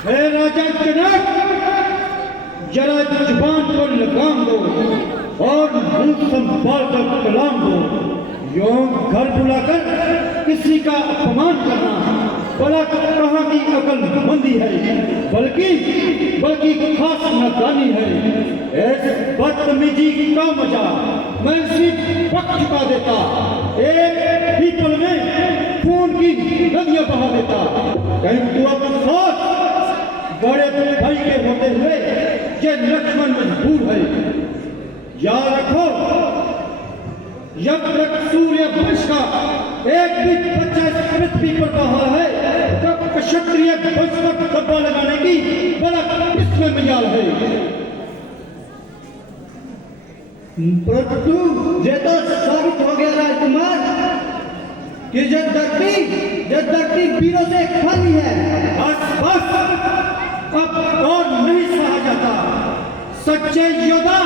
हे राजा जनक, जरा जुबान पर लगाम दो और मुंह संभाल कर कलाम दो। यूं घर बुलाकर किसी का अपमान करना भला कहाँ की अकलमंदी है, बल्कि खास नादानी है। ऐसे बदतमीजी का मजा मैं सिर्फ वक्त चुका देता, एक ही पल में खून की नदियां बहा देता। कहीं तू अपना सोच, बड़े भाई के होते हुए ये लक्ष्मण मजबूर है। याद रखो, जब तक सूर्य वंश का एक भी बच्चा इस पृथ्वी पर बहा है, तब क्षत्रिय वंश पर धब्बा लगाने की बड़ा इसमें मजाल है। परंतु ये तो साबित हो गया राजकुमार कि जब धरती वीरों से खाली है। बस अब और नहीं सहा जाता। सच्चे योद्धा,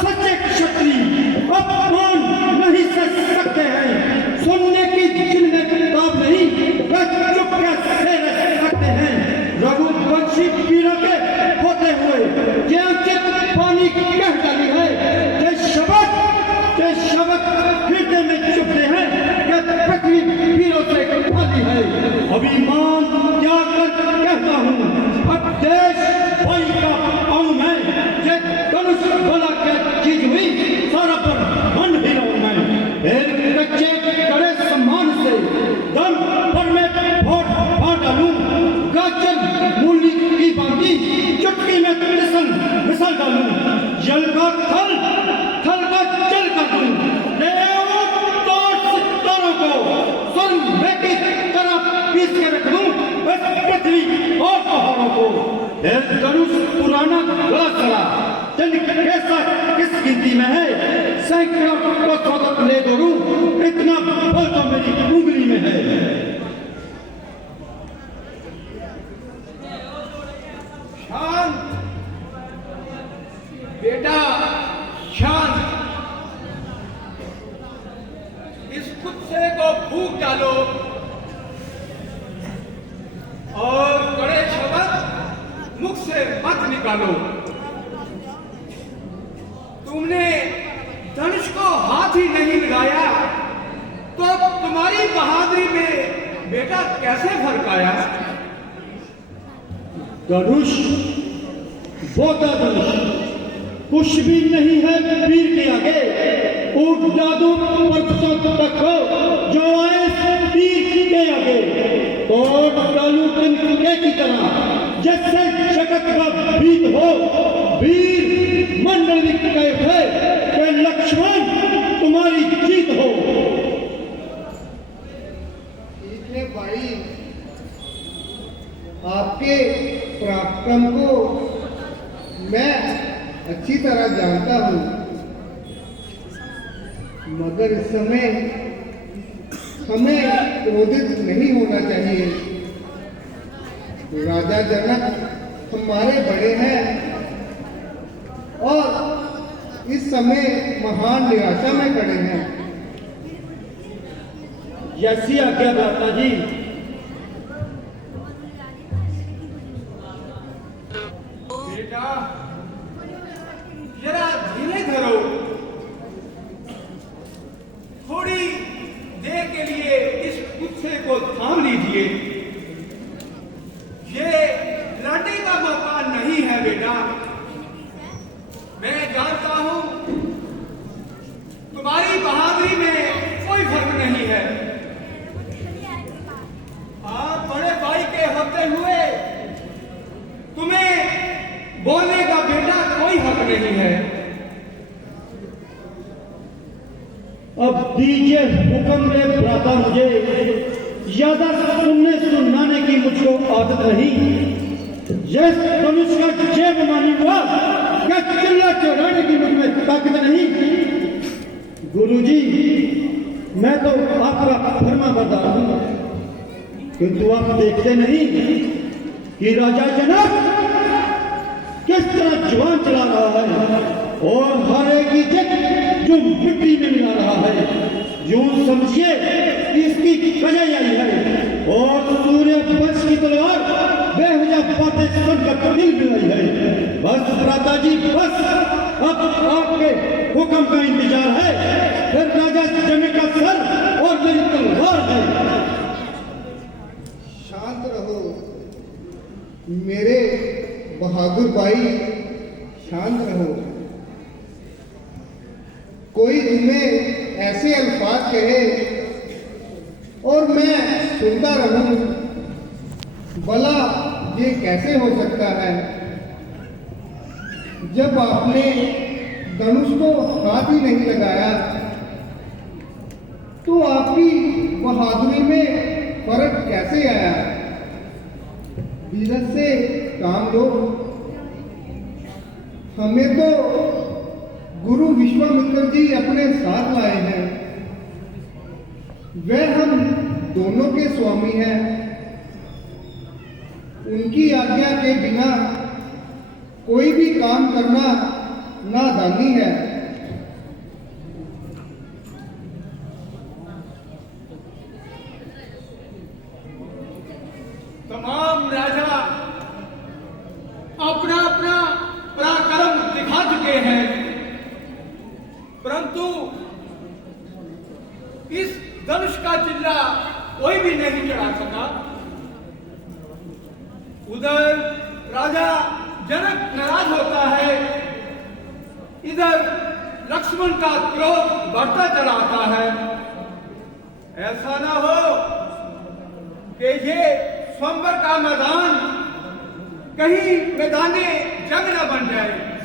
सच्चे क्षत्रिय अब कौन नहीं सह सकते हैं। सुनने की जिनमें किताब नहीं, वह चुप कैसे रह सकते हैं। रघुवंशी वीरों के होते हुए ये अंकित पानी कह डाली है। ये शब्द हृदय में चुभते हैं कि पृथ्वी वीरों से खाली है। अभिमान त्याग कर कहता हूँ, अब देश भाई का पाऊं मैं। ये धनुष भला क्या चीज हुई, सारा पर मन ही रहूं मैं। फिर कच्चे कड़े सम्मान से दम पर मैं फाड़ डालूं। गाजर मूली की बांधी चुटकी में मिसल डालूं। जल का थल का जल कर दूं। सितारों को सोने की तरह पीस के रख दूं। बस पृथ्वी और पहाड़ों को। धनुष पुराना गला चला, जन कैसा किस गिनती में है। सैकड़ों को स्वागत ले दौड़ूं, इतना बल तो मेरी उंगली में है। शांत बेटा, शांत। इस गुस्से को फूंक डालो और कड़े शब्द मुख से मत निकालो। तुमने धनुष को हाथ ही नहीं लगाया तो तुम्हारी बहादुरी में बेटा कैसे फर्क आया। धनुष, वो धनुष कुछ भी नहीं है वीर के आगे। ऊट जादू परसों तक हो जो आए तीर के आगे। तोड़ डालू तिनके की तरह, जैसे जगत का भीत हो। वीर मंडली कहते कि लक्ष्मण तुम्हारी जीत हो। ठीक है भाई, आपके पराक्रम को मैं अच्छी तरह जानता हूँ, मगर इस समय हमें क्रोधित नहीं होना चाहिए। राजा जनक हमारे बड़े हैं और इस समय महान निराशा में खड़े हैं। जैसी आज्ञा भ्राता जी। बेटा, जरा धीरे धरो। थोड़ी देर के लिए इस गुस्से को थाम लीजिए। ये लड़ने का मौका नहीं है बेटा। मैं जानता हूं तुम्हारी बहादुरी में कोई फर्क नहीं है। आप बड़े भाई के होते हुए तुम्हें बोलने का बेटा कोई हक नहीं है। अब दीजिए हुक्म रे भ्राता, मुझे ज्यादा सुनाने की मुझको आदत नहीं। ये धनुष का जेब मानी हुआ क्या चिल्ला चढ़ाने की मुझ में ताकत नहीं। गुरुजी, मैं तो आपका फर्मा बरदार हूं, किंतु आप देखते नहीं कि राजा जनक किस तरह जुबान चला रहा है और हर एक इज्जत जो मिट्टी में मिला रहा है। यूं समझिए कि इसकी वजह यही है। और सूर्य वंश की तलवार बेवजह बातें बातें सुनकर दिल मिलाई है। बस भ्राता जी बस, अब आपके हुक्म का इंतजार है। फिर राजा जमी का सर और मेरी तलवार है। शांत रहो मेरे बहादुर भाई, शांत रहो। कोई तुम्हें ऐसे अल्फाज कहे और मैं सुनता रहूं, भला ये कैसे हो सकता है? जब आपने धनुष को हाथ ही नहीं लगाया तो आपकी बहादुरी में फर्क कैसे आया? धीरज से काम लो। हमें तो गुरु विश्वामित्र जी अपने साथ लाए हैं। वह हम दोनों के स्वामी हैं। उनकी आज्ञा के बिना कोई भी काम करना नादानी है। तमाम राजा अपना अपना पराक्रम दिखा चुके हैं, परंतु इस धनुष का चिल्ला कोई भी नहीं चढ़ा सका। उधर राजा जनक नाराज होता है, इधर लक्ष्मण का क्रोध बढ़ता चला आता है। ऐसा ना हो कि ये स्वयंवर का मैदान कहीं मैदाने जंग न बन जाए।